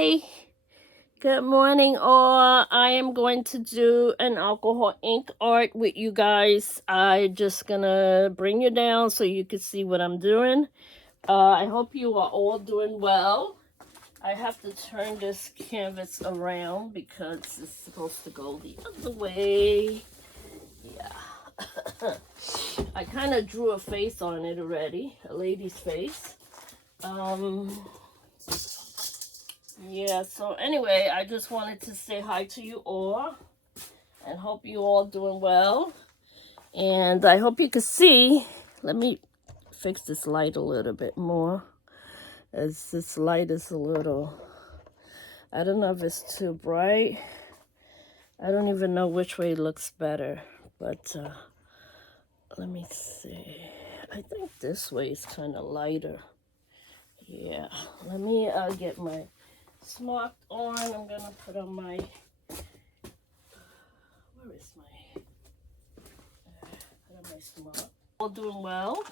Hey, good morning, all. I am going to do an alcohol ink art with you guys. I just gonna bring you down so you can see what I'm doing. I hope you are all doing well. I have to turn this canvas around because it's supposed to go the other way. Yeah. I kind of drew a face on it already, a lady's face. Yeah, so anyway, I just wanted to say hi to you all and hope you all doing well. And I hope you can see. Let me fix this light a little bit more, as this light is a little, I don't know if it's too bright. I don't even know which way looks better, but let me see. I think this way is kind of lighter. Yeah, let me get my smock on. I'm gonna put on my, where is my, put on my smock. All doing well.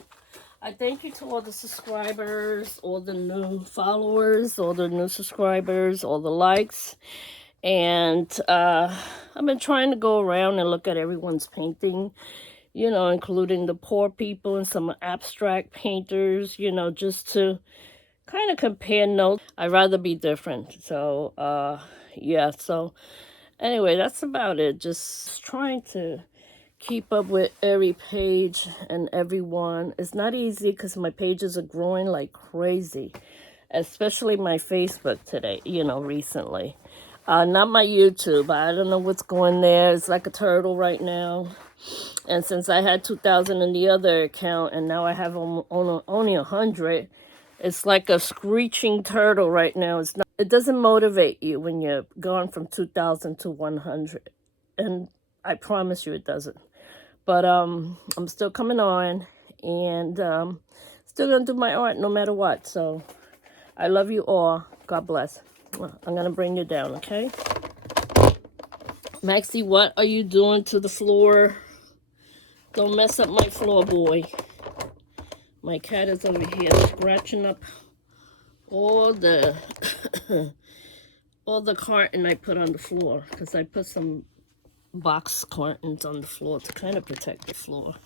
I thank you to all the subscribers, all the new followers, all the new subscribers, all the likes. And I've been trying to go around and look at everyone's painting, you know, including the poor people and some abstract painters, you know, just to kind of compare notes. I'd rather be different. So, yeah, so anyway, that's about it. Just trying to keep up with every page and everyone. It's not easy because my pages are growing like crazy, especially my Facebook today, you know, recently. Not my YouTube. I don't know what's going there. It's like a turtle right now. And since I had 2,000 in the other account and now I have only 100, it's like a screeching turtle right now. It's not. It doesn't motivate you when you're gone from 2,000 to 100. And I promise you it doesn't. But I'm still coming on and still gonna do my art no matter what. So I love you all. God bless. I'm gonna bring you down, okay? Maxie, what are you doing to the floor? Don't mess up my floor, boy. My cat is over here scratching up all the all the carton I put on the floor because I put some box cartons on the floor to kind of protect the floor.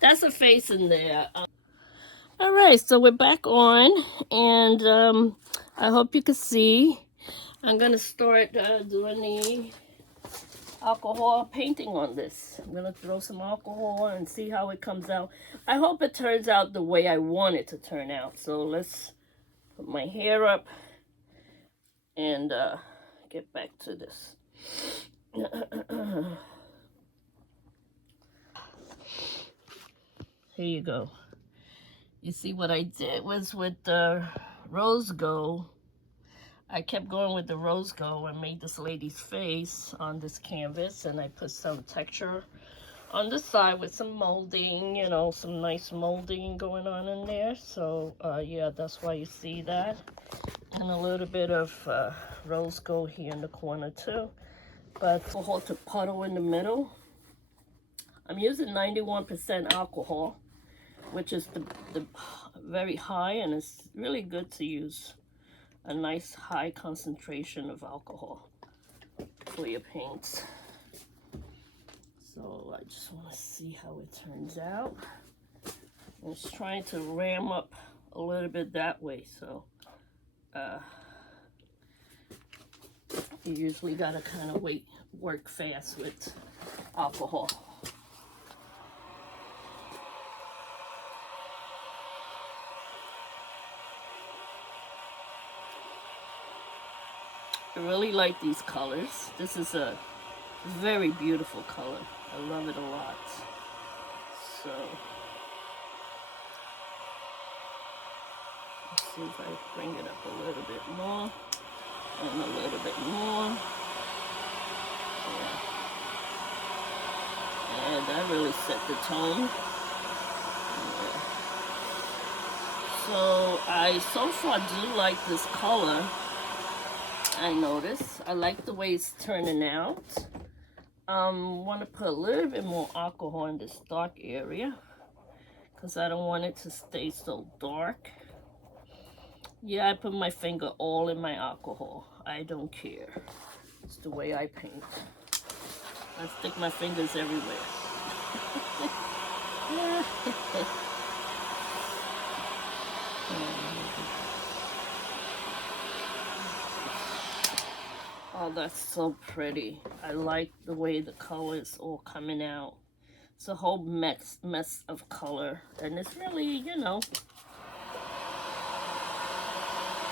That's a face in there. All right, so we're back on, and I hope you can see. I'm gonna start doing the alcohol painting on this. I'm gonna throw some alcohol and see how it comes out. I hope it turns out the way I want it to turn out. So let's put my hair up and get back to this. Here you go. You see what I did was with the rose gold. I kept going with the rose gold and made this lady's face on this canvas, and I put some texture on the side with some molding, you know, some nice molding going on in there. So yeah, that's why you see that. And a little bit of rose gold here in the corner too. But alcohol to puddle in the middle. I'm using 91% alcohol, which is the very high, and it's really good to use a nice high concentration of alcohol for your paints. So I just want to see how it turns out. I was trying to ram up a little bit that way, so you usually gotta kind of work fast with alcohol. I really like these colors. This is a very beautiful color. I love it a lot. So let's see if I bring it up a little bit more and a little bit more. Yeah. And that really set the tone. Yeah. So I so far do like this color. I notice. I like the way it's turning out. Want to put a little bit more alcohol in this dark area because I don't want it to stay so dark. Yeah, I put my finger all in my alcohol. I don't care. It's the way I paint. I stick my fingers everywhere. Oh, that's so pretty. I like the way the color is all coming out. It's a whole mess of color. And it's really, you know,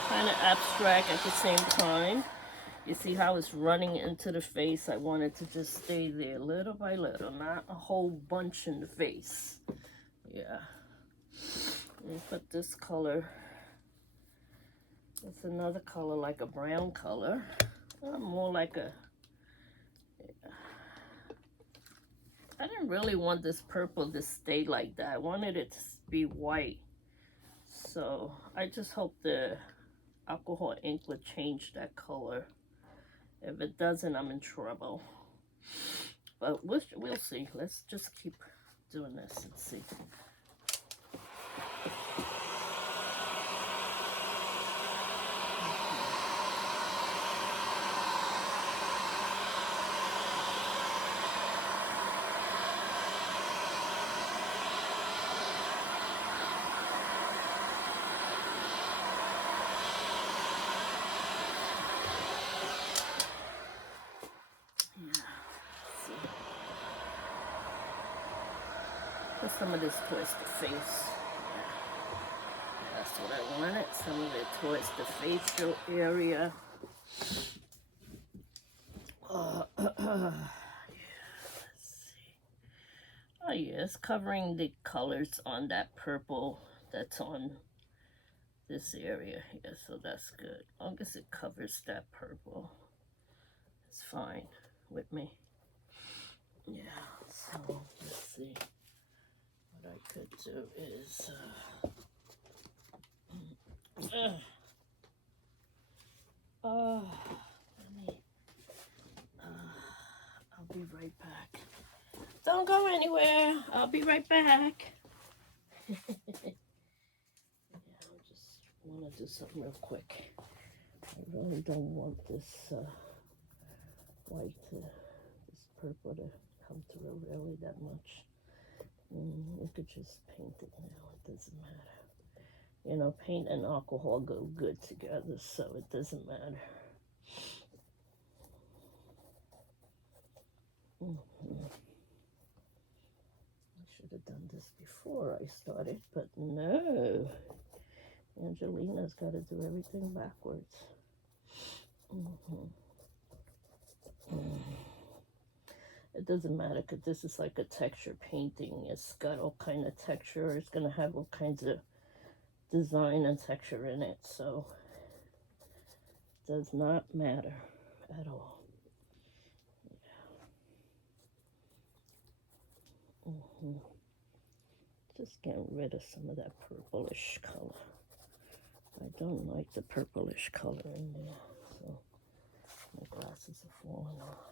kind of abstract at the same time. You see how it's running into the face? I want it to just stay there little by little, not a whole bunch in the face. Yeah. Let me put this color. It's another color, like a brown color. More like a... I didn't really want this purple to stay like that. I wanted it to be white. So I just hope the alcohol ink would change that color. If it doesn't, I'm in trouble. But we'll see. Let's just keep doing this and see. Put some of this towards the face. Yeah. That's what I wanted. Some of it towards the facial area. Let's see. Oh yeah, it's covering the colors on that purple that's on this area here, so that's good. As long as it covers that purple, it's fine with me. Yeah, so let's see. What I could do is I'll be right back. Don't go anywhere. I'll be right back. Yeah, I just want to do something real quick. I really don't want this white, this purple to come through really that much. You could just paint it now. It doesn't matter. You know, paint and alcohol go good together, so it doesn't matter. I should have done this before I started, but no. Angelina's got to do everything backwards. It doesn't matter because this is like a texture painting. It's got all kind of texture. It's going to have all kinds of design and texture in it, so it does not matter at all. Just getting rid of some of that purplish color. I don't like the purplish color in there, so my glasses are falling off.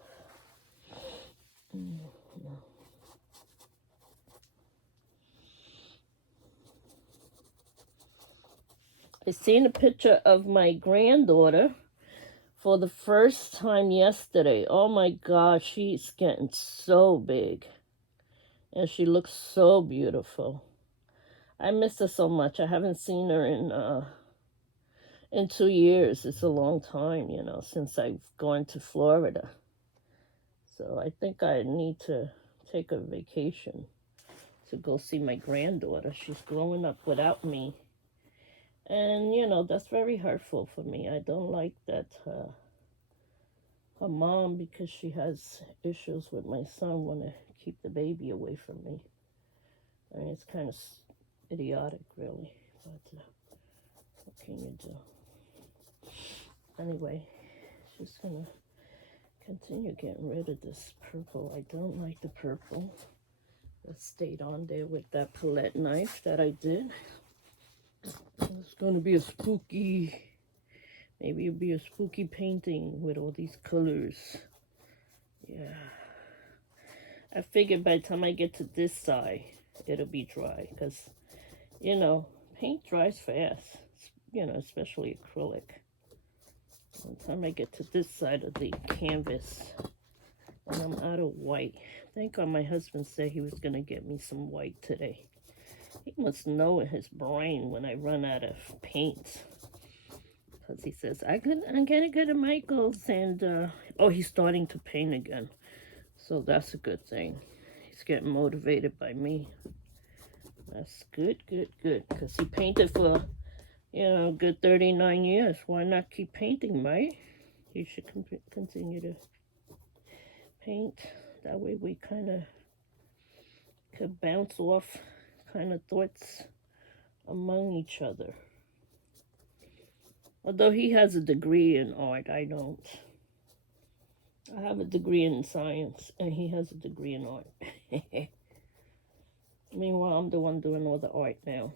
I seen a picture of my granddaughter for the first time yesterday. Oh my gosh, she's getting so big. And she looks so beautiful. I miss her so much. I haven't seen her in 2 years. It's a long time, you know, since I've gone to Florida. So I think I need to take a vacation to go see my granddaughter. She's growing up without me. And, you know, that's very hurtful for me. I don't like that her mom, because she has issues with my son, want to keep the baby away from me. I mean, it's kind of idiotic, really. But what can you do? Anyway, just going to continue getting rid of this purple. I don't like the purple that stayed on there with that palette knife that I did. It's going to be a spooky, maybe it'll be a spooky painting with all these colors. Yeah. I figured by the time I get to this side, it'll be dry. Because, you know, paint dries fast. you know, especially acrylic. By the time I get to this side of the canvas, and I'm out of white. Thank God my husband said he was going to get me some white today. He must know in his brain when I run out of paint. Because he says, I'm going to go to Michael's. And, oh, he's starting to paint again. So that's a good thing. He's getting motivated by me. That's good, good, good. Because he painted for, you know, a good 39 years. Why not keep painting, right? He should continue to paint. That way we kind of could bounce off kind of thoughts among each other. Although he has a degree in art, I don't. I have a degree in science, and he has a degree in art. Meanwhile, I'm the one doing all the art now.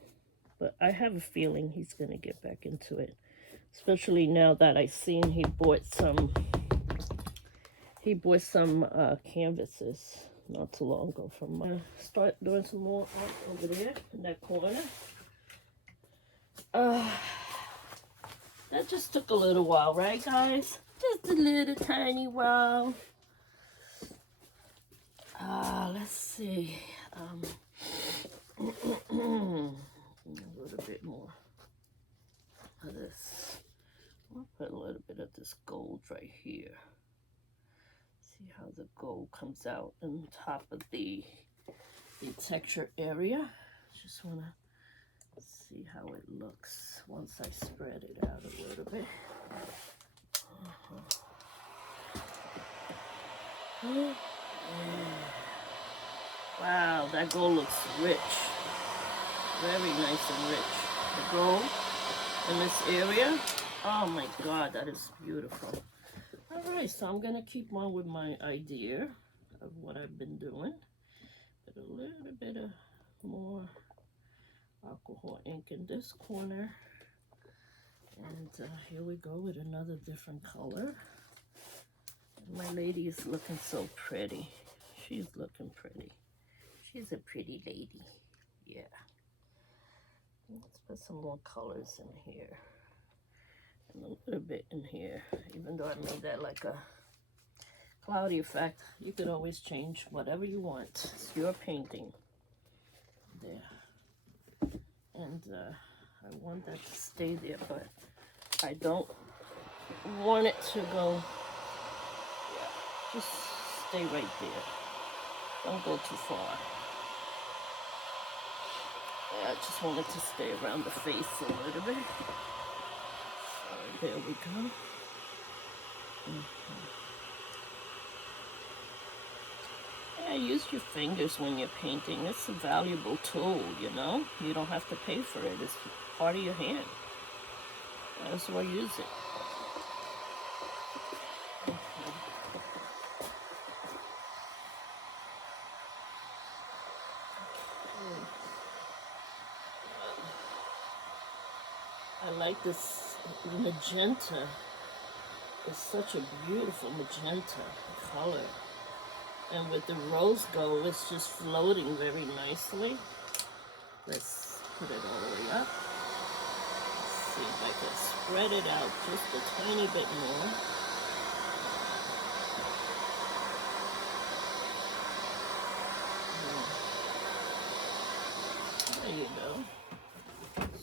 But I have a feeling he's going to get back into it. Especially now that I've seen he bought some canvases not too long ago from start doing some more art over there in that corner. That just took a little while, right guys? Just a little tiny while. Let's see. A little bit more of this. I'll put a little bit of this gold right here. See how the gold comes out on top of the texture area. Just want to see how it looks once I spread it out a little bit. Wow, that gold looks rich. Very nice and rich. The gold in this area. Oh my God, that is beautiful. Alright, so I'm going to keep on with my idea of what I've been doing. Put a little bit of more alcohol ink in this corner. And here we go with another different color. My lady is looking so pretty. She's looking pretty. She's a pretty lady. Yeah. Let's put some more colors in here. And a little bit in here. Even though I made that like a cloudy effect, you could always change whatever you want. It's your painting. There. And I want that to stay there, but I don't want it to go. Yeah, just stay right there. Don't go too far. Yeah, I just want it to stay around the face a little bit. So there we go. Yeah, use your fingers when you're painting. It's a valuable tool, you know. You don't have to pay for it. It's part of your hand. Might as well use it. I like this magenta. It's such a beautiful magenta color. And with the rose gold, it's just floating very nicely. Let's put it all the way up. Let's see if I can spread it out just a tiny bit more. There you go.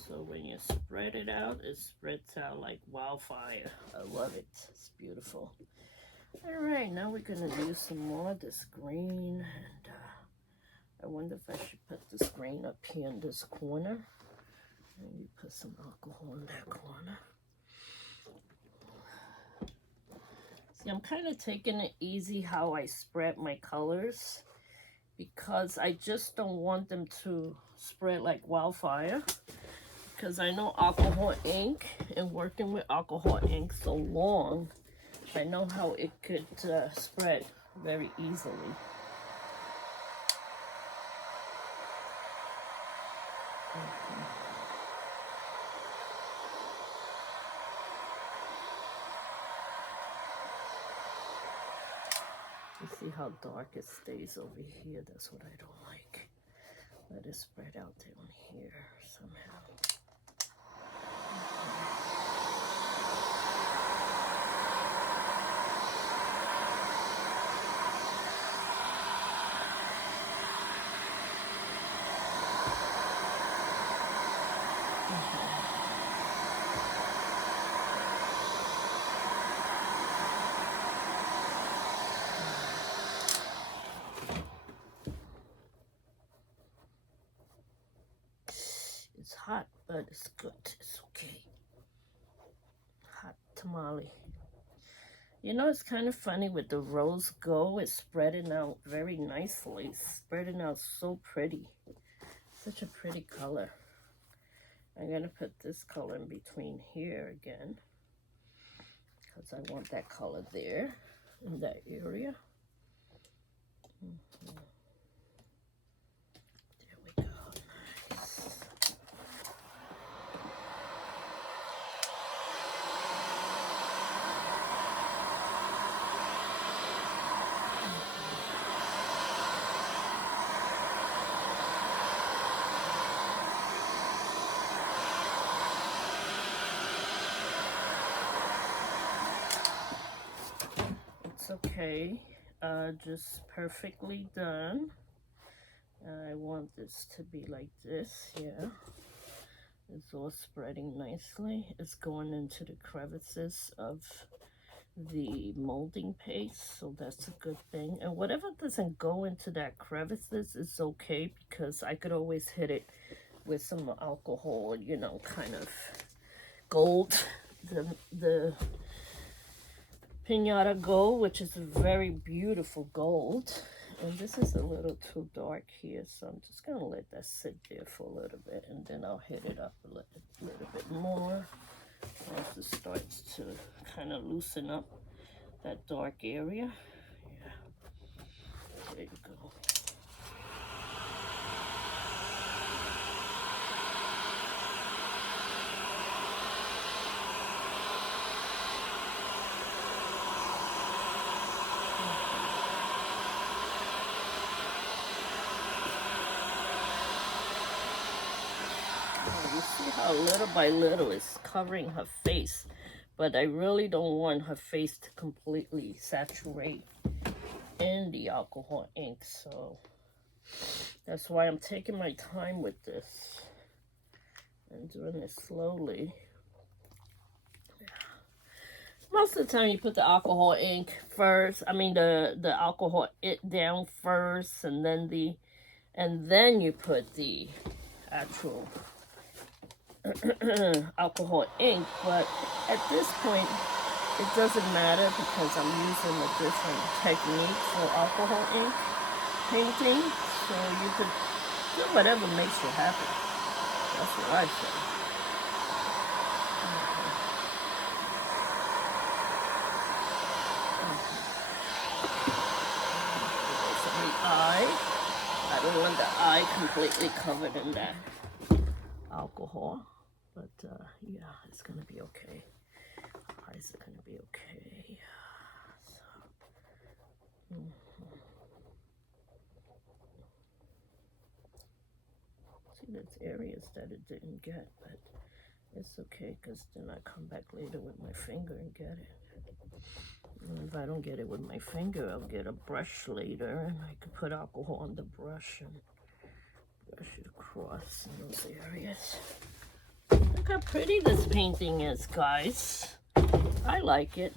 So when you spread it out, it spreads out like wildfire. I love it. It's beautiful. All right, now we're gonna use some more of this green, and I wonder if I should put this green up here in this corner. Maybe put some alcohol in that corner. See, I'm kind of taking it easy how I spread my colors, because I just don't want them to spread like wildfire. Because I know alcohol ink, and working with alcohol ink so long, I know how it could spread very easily. You see how dark it stays over here? That's what I don't like. Let it spread out down here somehow. It's hot, but it's good. It's okay. Hot tamale. You know, it's kind of funny with the rose gold. It's spreading out very nicely. It's spreading out so pretty. Such a pretty color. I'm going to put this color in between here again, because I want that color there in that area. There we go. Nice. Okay, just perfectly done. I want this to be like this, yeah. It's all spreading nicely. It's going into the crevices of the molding paste, so that's a good thing. And whatever doesn't go into that crevices is okay, because I could always hit it with some alcohol, you know, kind of gold. The Pinata gold, which is a very beautiful gold. And this is a little too dark here, so I'm just gonna let that sit there for a little bit, and then I'll hit it up a little bit more as it starts to kind of loosen up that dark area. Yeah, there you go. See how little by little it's covering her face, but I really don't want her face to completely saturate in the alcohol ink, so that's why I'm taking my time with this and doing it slowly. Most of the time you put the alcohol ink first, I mean the alcohol down first, and then you put the actual alcohol ink, but at this point it doesn't matter because I'm using a different technique for alcohol ink painting, so you could do whatever makes you happy. That's what I say. The eye, I don't want the eye completely covered in that alcohol, but yeah, it's gonna be okay. Eyes are gonna be okay. So, see, there's areas that it didn't get, but it's okay, because then I come back later with my finger and get it. And if I don't get it with my finger, I'll get a brush later, and I can put alcohol on the brush and brush it across in those areas. Look how pretty this painting is, guys. I like it.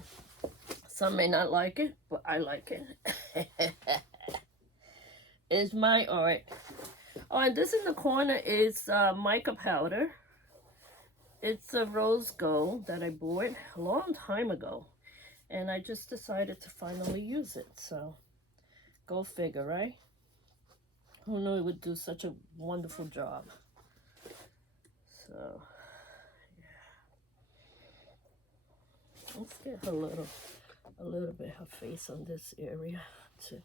Some may not like it, but I like it. It's my art. Oh, and this in the corner is mica powder. It's a rose gold that I bought a long time ago, and I just decided to finally use it. So, go figure, right? Who knew it would do such a wonderful job? So, yeah. Let's get a little bit her face on this area to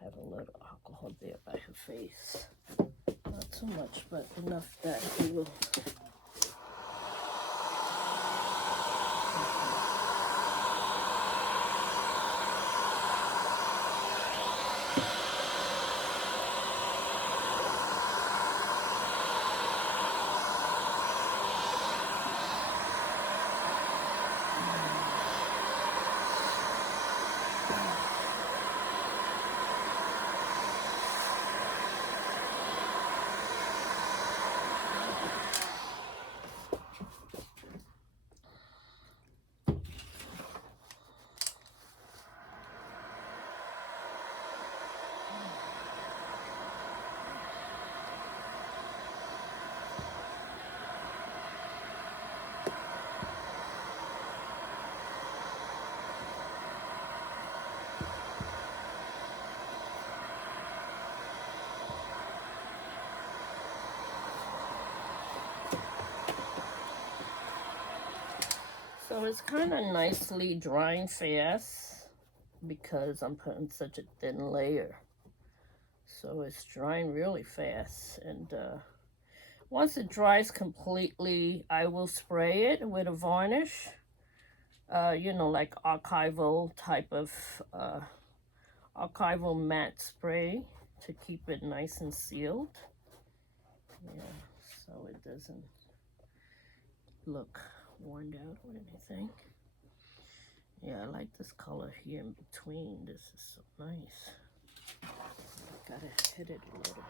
have a little alcohol there by her face. Not too much, but enough that it will. it's kind of nicely drying fast because I'm putting such a thin layer. So it's drying really fast. And once it dries completely, I will spray it with a varnish. You know, like archival type of archival matte spray to keep it nice and sealed. Yeah, so it doesn't look worn out or anything. Yeah, I like this color here in between. This is so nice. Gotta hit it a little bit.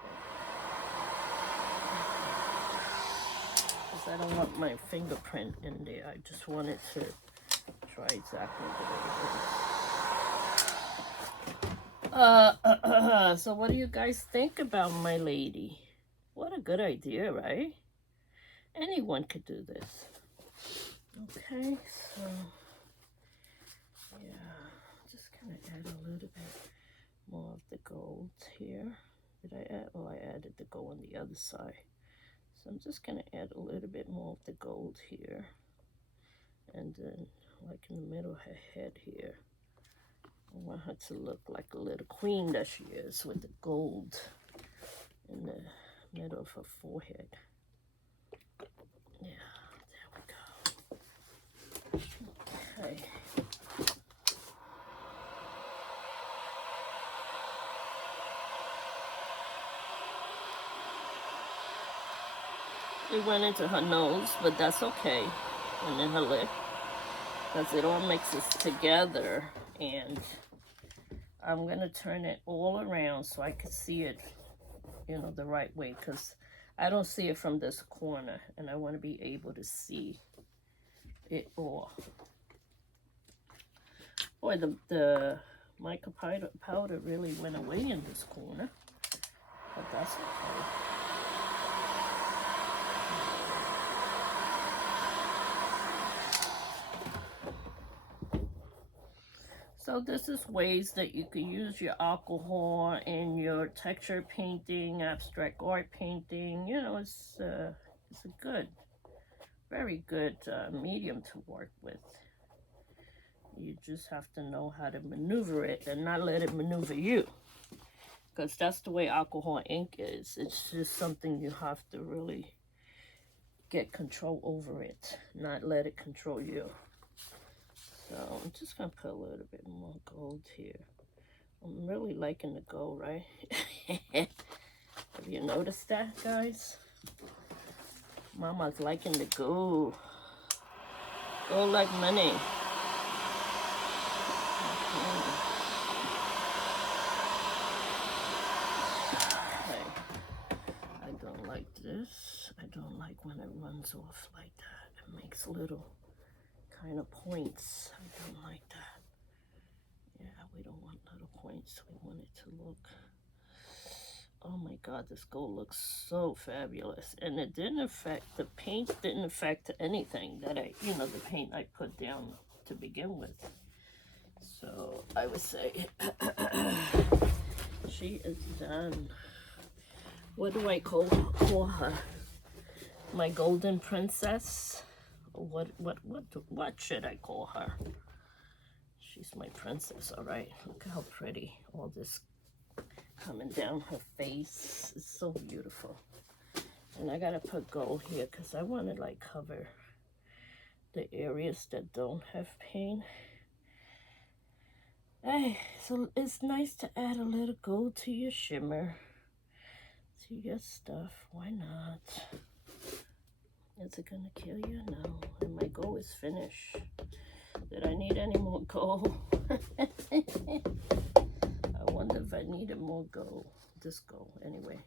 Because I don't want my fingerprint in there. I just want it to try exactly what it is. So what do you guys think about my lady? What a good idea, right? Anyone could do this. Okay, so yeah, just gonna add a little bit more of the gold here. Did I add? Oh, I added the gold on the other side. So I'm just gonna add a little bit more of the gold here. And then like in the middle of her head here. I want her to look like a little queen that she is with the gold in the middle of her forehead. Yeah, there we go. Okay. It went into her nose, but that's okay. And then her lip. Because it all mixes together. And I'm going to turn it all around so I can see it, you know, the right way. Because I don't see it from this corner. And I want to be able to see it all. Boy, the mica powder really went away in this corner. But that's okay. So this is ways that you can use your alcohol in your texture painting, abstract art painting. You know, it's a good, very good medium to work with. You just have to know how to maneuver it and not let it maneuver you. Because that's the way alcohol ink is. It's just something you have to really get control over it, not let it control you. So I'm just going to put a little bit more gold here. I'm really liking the gold, right? Have you noticed that, guys? Mama's liking the gold. Gold like money. Okay. I don't like this. I don't like when it runs off like that. It makes little kind of points. I don't like that. Yeah, we don't want little points. We want it to look, oh my God, this gold looks so fabulous. And it didn't affect, the paint didn't affect anything that I, you know, the paint I put down to begin with. So I would say she is done. What do I call her? My golden princess? What should I call her? She's my princess, all right. Look how pretty all this coming down her face. It's so beautiful. And I gotta put gold here because I want to like cover the areas that don't have paint. Hey, so it's nice to add a little gold to your shimmer, to your stuff. Why not? Is it gonna kill you? No. And my gold is finished. Did I need any more gold? I wonder if I needed more gold. This gold, anyway.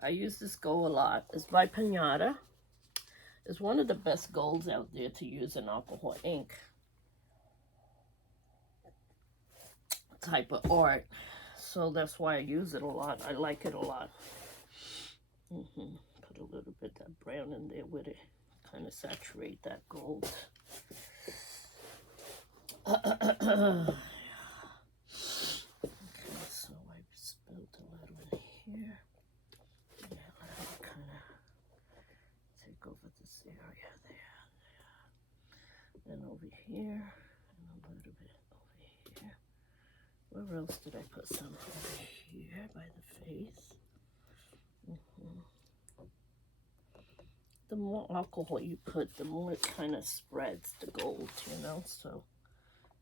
I use this gold a lot. It's by Pinata. It's one of the best golds out there to use in alcohol ink type of art. So that's why I use it a lot. I like it a lot. Put a little bit of that brown in there with it. Kind of saturate that gold. Okay, so I spilled a little in here. Yeah, let me kind of take over this area there. Then over Where else did I put some? Over here by the face. The more alcohol you put, the more it kind of spreads the gold, you know, so,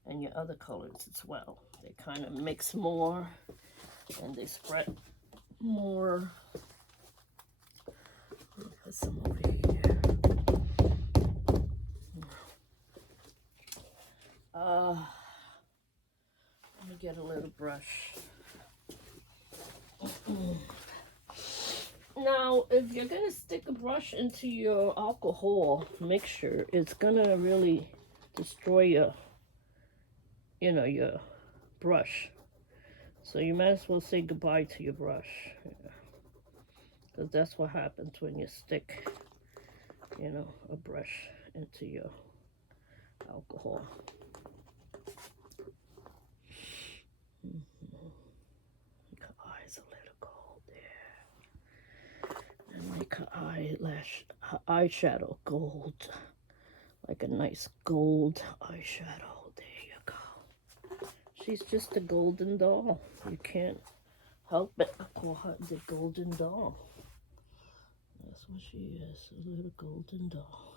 and your other colors as well. They kind of mix more and they spread more. I'll put some over here. Let me get a little brush. Now, if you're going to stick a brush into your alcohol mixture, it's going to really destroy your, you know, your brush. So you might as well say goodbye to your brush. Because that's what happens when you stick, you know, a brush into your alcohol. Make her eyes a little gold there. And make her eyeshadow gold. Like a nice gold eyeshadow. There you go. She's just a golden doll. You can't help it. I call her the golden doll. That's what she is, a little golden doll.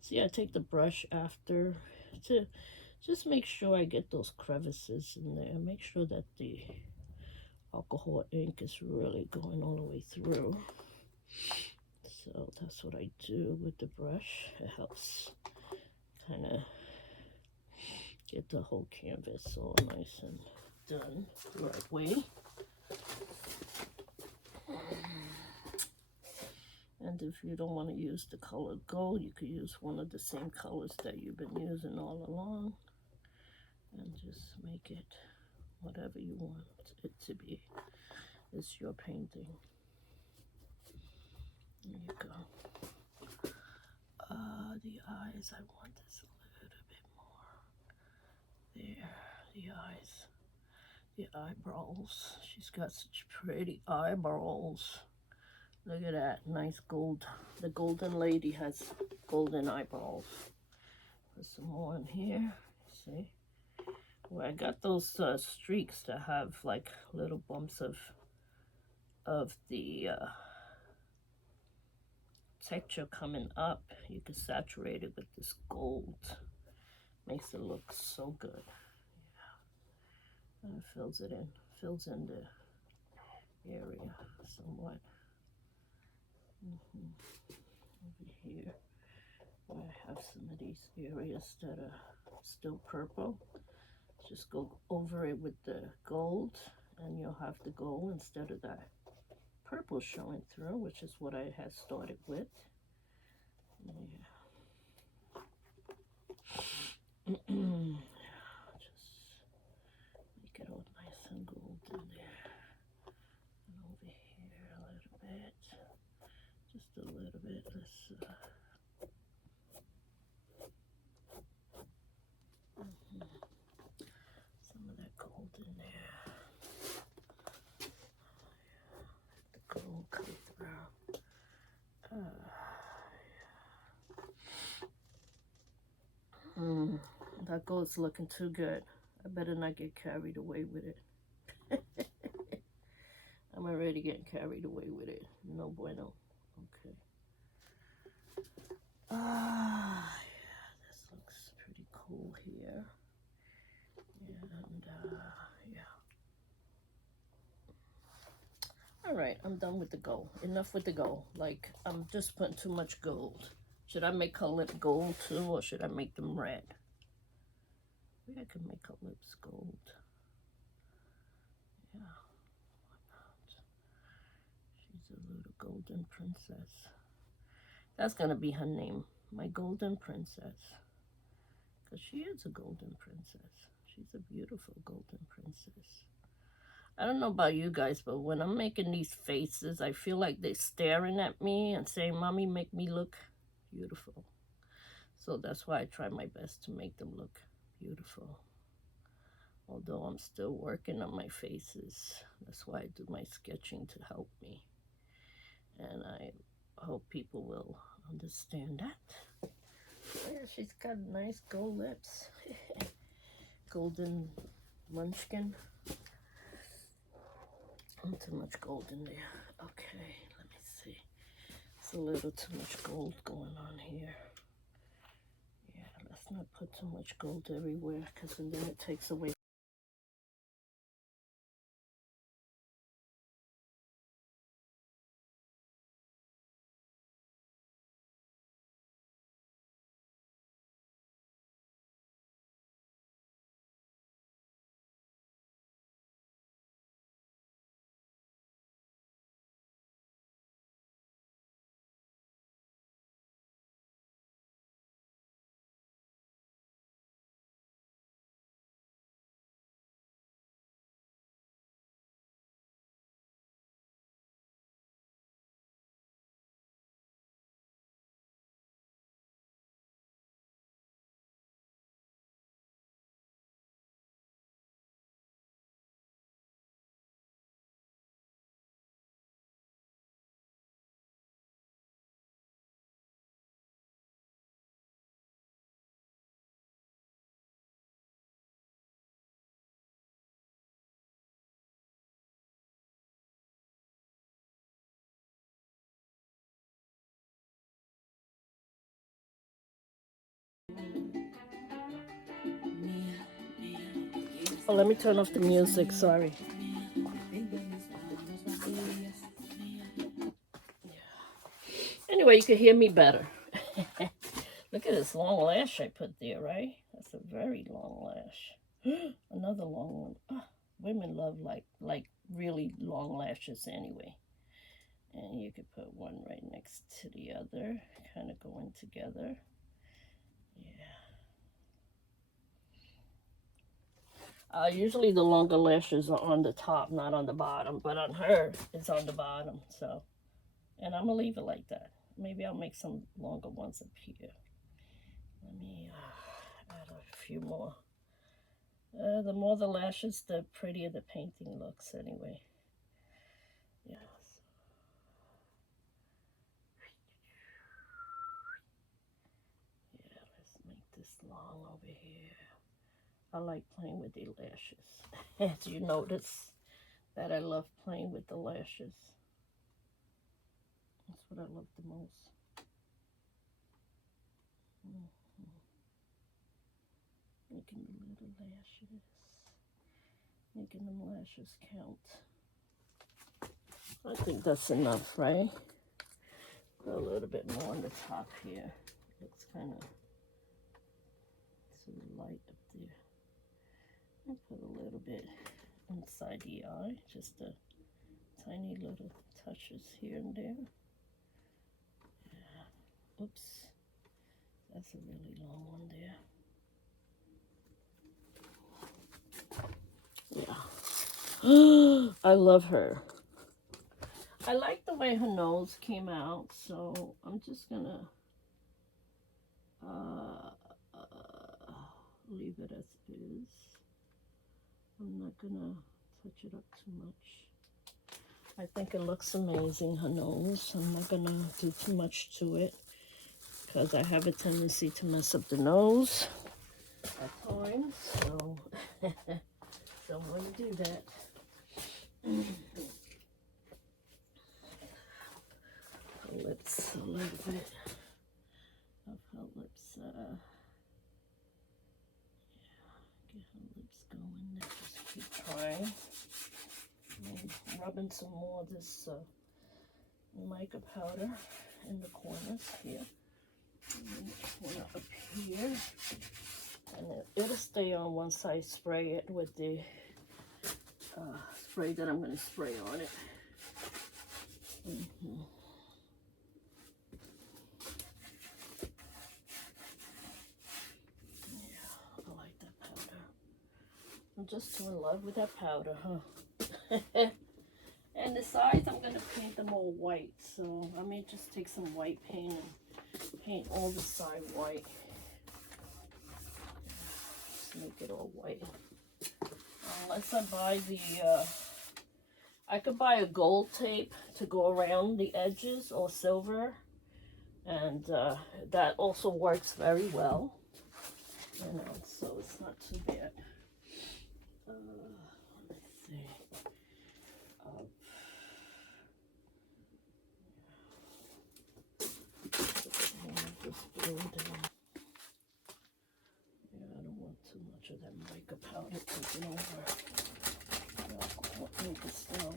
See, I take the brush after to just make sure I get those crevices in there. Make sure that the alcohol ink is really going all the way through. So that's what I do with the brush. It helps kind of get the whole canvas all nice and done the right way. And if you don't want to use the color gold, you could use one of the same colors that you've been using all along. And just make it whatever you want it to be. It's your painting. There you go. The eyes, I want this a little bit more. There, the eyes. The eyebrows. She's got such pretty eyebrows. Look at that, nice gold. The golden lady has golden eyebrows. Put some more in here, see? Well, I got those streaks that have like little bumps of the texture coming up. You can saturate it with this gold. Makes it look so good. Yeah. And it fills in the area somewhat. Over here, where I have some of these areas that are still purple. Just go over it with the gold, and you'll have the gold instead of that purple showing through, which is what I had started with. Yeah. Just make it all nice and golden there. And over here a little bit. Just a little bit. Let's some of that gold in there. The gold come through. That gold's looking too good. I better not get carried away with it. I'm already getting carried away with it. No bueno. Okay. Yeah, this looks pretty cool here. And yeah. All right, I'm done with the gold. Enough with the gold. Like, I'm just putting too much gold. Should I make her lip gold too, or should I make them red? Maybe I could make her lips gold. Yeah, why not? She's a little golden princess. That's gonna be her name, my golden princess. Because she is a golden princess. She's a beautiful golden princess. I don't know about you guys, but when I'm making these faces, I feel like they're staring at me and saying, Mommy, make me look beautiful. So that's why I try my best to make them look beautiful. Although I'm still working on my faces. That's why I do my sketching, to help me. And I hope people will understand that. Yeah, she's got nice gold lips. Golden munchkin. Too much gold in there. Okay, let me see. It's a little too much gold going on here. Yeah, let's not put too much gold everywhere because then it takes away. Oh, let me turn off the music. Sorry. Anyway, you can hear me better. Look at this long lash I put there, right? That's a very long lash. Another long one. Oh, women love like really long lashes anyway. And you could put one right next to the other, kind of going together. Yeah. Usually the longer lashes are on the top, not on the bottom, but on her, it's on the bottom. So, and I'm gonna leave it like that. Maybe I'll make some longer ones up here. Let me add a few more. The more the lashes, the prettier the painting looks anyway. Yeah. Yeah, let's make this long over here. I like playing with the lashes. Do you notice that I love playing with the lashes? That's what I love the most. Making the little lashes. Making them lashes count. I think that's enough, right? Put a little bit more on the top here. Looks kind of too light up there. I'll put a little bit inside the eye, just a tiny little touches here and there. Yeah. Oops. That's a really long one there. Yeah. I love her. I like the way her nose came out, so I'm just gonna leave it as is. I'm not gonna touch it up too much. I think it looks amazing, her nose. I'm not gonna do too much to it because I have a tendency to mess up the nose at times, so don't want to do that. Her lips, a little bit of her lips. Yeah, get her lips going. Just keep trying. And rubbing some more of this mica powder in the corners here. And up here. And it'll stay on once I spray it with the spray that I'm going to spray on it. Yeah, I like that powder. I'm just too in love with that powder, huh? And the sides, I'm going to paint them all white. So I may just take some white paint and paint all the side white. Just make it all white. Unless I buy the, I could buy a gold tape to go around the edges, or silver. And that also works very well. You know, so it's not too bad. Let me see. without it taking over. The alcohol ink is still,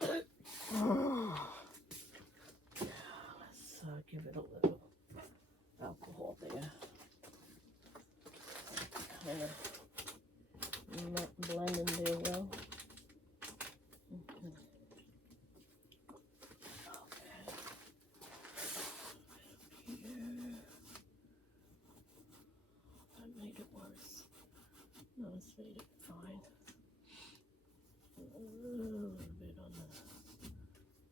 let's give it a little alcohol there. Kind of not blending there well. No, it's made it fine. A little bit on the,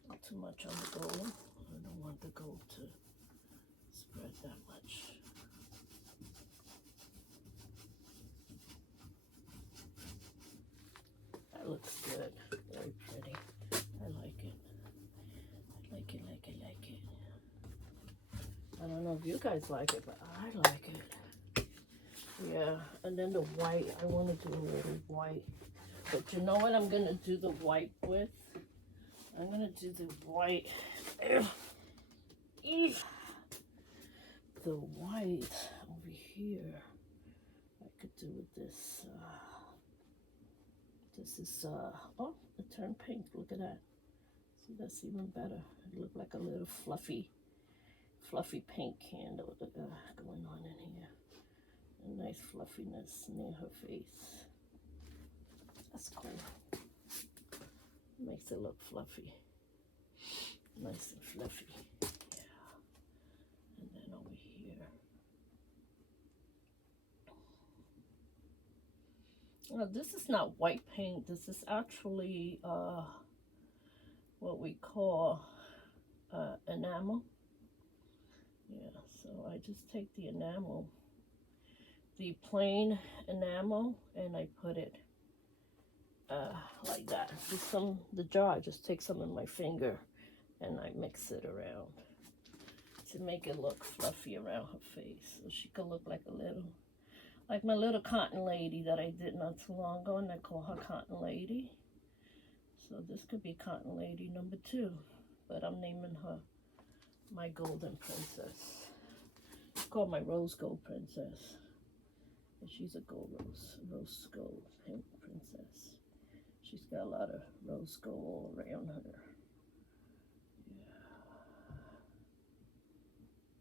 not too much on the gold. I don't want the gold to spread that much. That looks good. Very pretty. I like it. I like it, like it, like it. I don't know if you guys like it, but I like it. Yeah, and then the white, I want to do a little white. But you know what I'm going to do the white with? I'm going to do the white. The white over here, I could do with this. This is, oh, it turned pink. Look at that. See, that's even better. It looked like a little fluffy pink candle going on in here. A nice fluffiness near her face. That's cool. Makes it look fluffy. Nice and fluffy. Yeah. And then over here. Now this is not white paint. This is actually what we call enamel. Yeah, so I just take the enamel, the plain enamel, and I put it like that. The jar, I just take some in my finger and I mix it around to make it look fluffy around her face. So she could look like a little, like my little cotton lady that I did not too long ago, and I call her Cotton Lady. So this could be Cotton Lady number 2, but I'm naming her my Golden Princess. It's called my Rose Gold Princess. And she's a rose gold pink princess. She's got a lot of rose gold all around her. Yeah.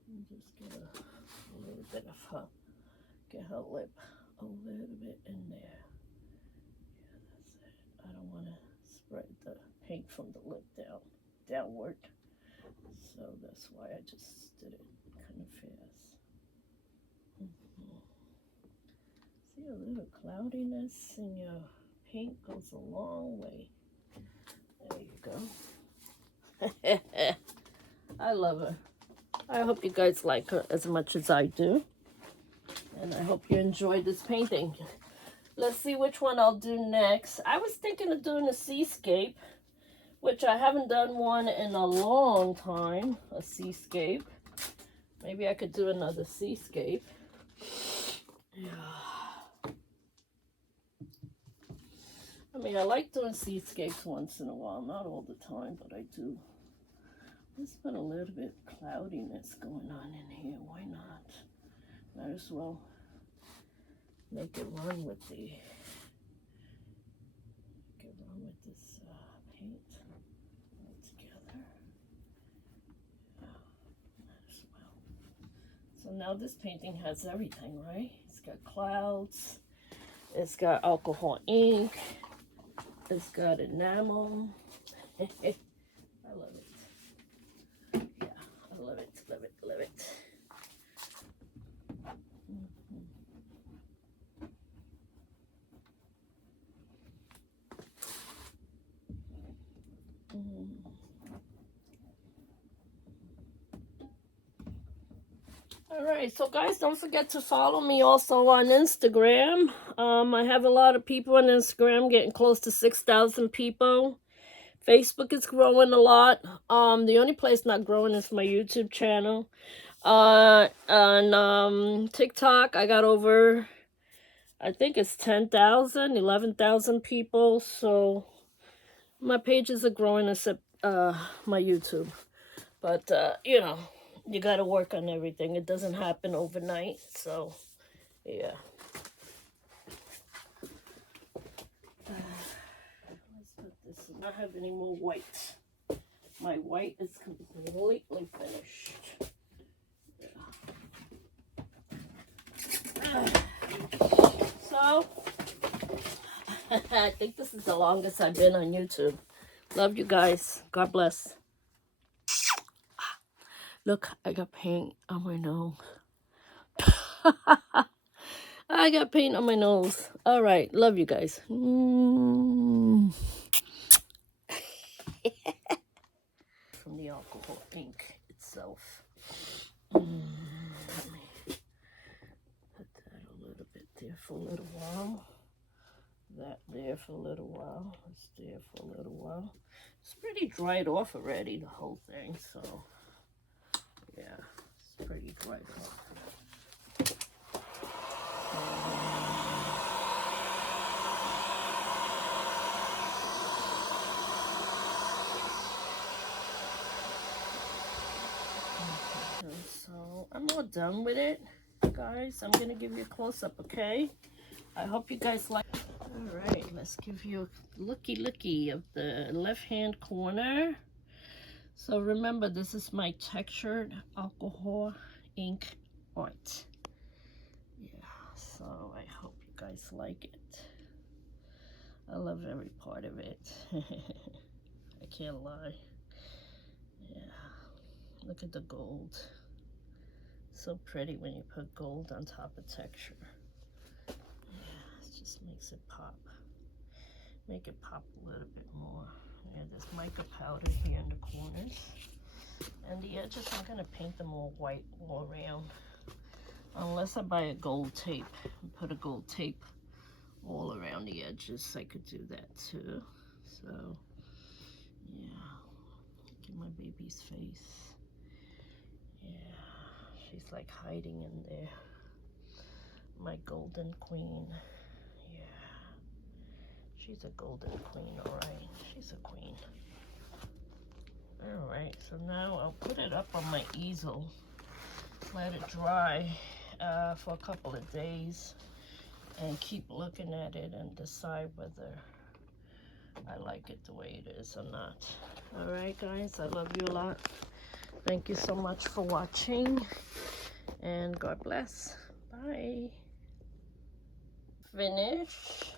And just get a little bit of her, get her lip a little bit in there. Yeah, that's it. I don't want to spread the paint from the lip downward. So that's why I just did it kind of fast. See, a little cloudiness in your paint goes a long way. There you go. I love her. I hope you guys like her as much as I do. And I hope you enjoyed this painting. Let's see which one I'll do next. I was thinking of doing a seascape, which I haven't done one in a long time, a seascape. Maybe I could do another seascape. Yeah. I mean, I like doing seascapes once in a while, not all the time, but I do. Let's put a little bit of cloudiness going on in here. Why not? Might as well make it run with this paint all together. Might as well. So now this painting has everything, right? It's got clouds. It's got alcohol ink. It's got enamel. I love it. Yeah, I love it, love it, love it. All right, so guys, don't forget to follow me also on Instagram. I have a lot of people on Instagram, getting close to 6,000 people. Facebook is growing a lot. The only place not growing is my YouTube channel. On TikTok, I got over, I think it's 10,000, 11,000 people. So my pages are growing except my YouTube. But, you know, you got to work on everything. It doesn't happen overnight. So, yeah. not have any more white. My white is completely finished. So, I think this is the longest I've been on YouTube. Love you guys. God bless. Look, I got paint on my nose. I got paint on my nose. All right. Love you guys. From the alcohol ink itself. Let me put that a little bit there for a little while. That there for a little while. It's there for a little while. It's pretty dried off already, the whole thing. So, yeah, it's pretty dried off. So I'm all done with it, guys. I'm gonna give you a close-up, okay? I hope you guys like. All right, let's give you a looky of the left-hand corner. So remember, this is my textured alcohol ink art. Yeah, so I hope you guys like it. I love every part of it. I can't lie. Yeah, look at the gold. So pretty when you put gold on top of texture. Yeah, it just makes it pop. Make it pop a little bit more. Yeah, there's mica powder here in the corners. And the edges, I'm gonna paint them all white all around. Unless I buy a gold tape and put a gold tape all around the edges, I could do that too. So, yeah. Look at my baby's face. Yeah, she's like hiding in there. My golden queen. Yeah. She's a golden queen, alright. She's a queen. Alright, so now I'll put it up on my easel. Let it dry for a couple of days. And keep looking at it and decide whether I like it the way it is or not. Alright, guys, I love you a lot. Thank you so much for watching. And God bless. Bye. Finish.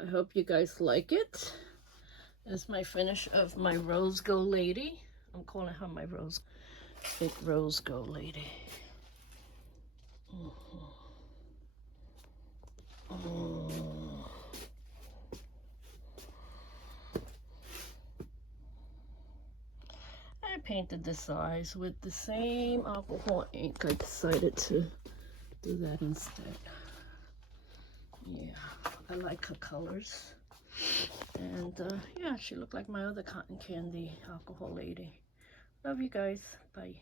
I hope you guys like it. This is my finish of my rose gold lady. I'm calling her my big rose gold lady. I painted this eyes with the same alcohol ink. I decided to do that instead. Yeah, I like her colors. And yeah, she looked like my other cotton candy alcohol lady. Love you guys. Bye.